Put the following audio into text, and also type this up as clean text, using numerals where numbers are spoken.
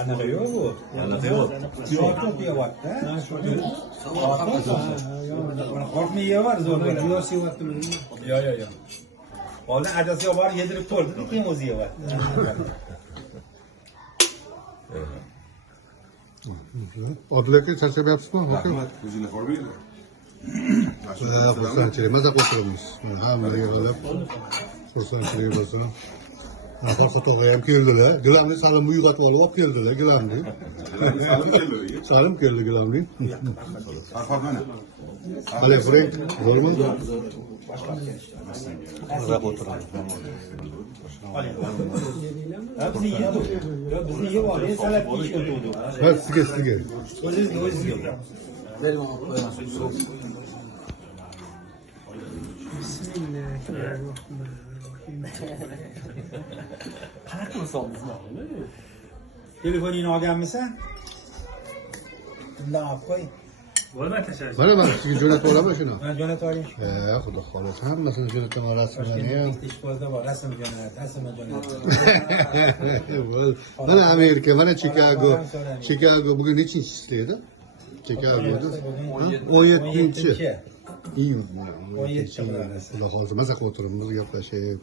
Anaqa yo'q bu. Anaqa yo'q. Soatda o'qiyapti. Qo'rqmay yeyapti zo'r bo'ladi. Yo'q. Oldin adasiga borib yedirib ko'rdi, keyin o'zi yeyapti. Odil aka charchamayapsizmi? O'zinglar ko'rmaydi. Xursandchilik maza qo'shtiramiz. Hamma yig'ilib xursandchilik bo'lsa. Farqat og'a ham keldilar. Gilamni salim uyg'otib olib keldilar gilamni. Salim keldi gilamni. Farqat mana. Hali Frank bormi? Maza o'tiramiz. Bizni yeydi. Bizni yeb olib, salat yeyish o'tdi. Ha, sizga. O'zingizga. Qanaqa qilsangiz? Telefoningni olganmisan? Bundan olib qo'y. Bo'lmay tashlash. Mana men sizga jo'natib olaman shuni. Men jo'natib oling. Xudo xohlasa hammasini jo'nataman rasmlarni ham. Ishbozda bor, rasm jo'nat, rasmni jo'nat. Mana Amerika, mana Chicago. Chicago bugun nechinchisi edi? Chicagoda 17-chi. Iyun. 17-chi. Xudo xohlasa maza qilib o'tiramiz, gaplashib.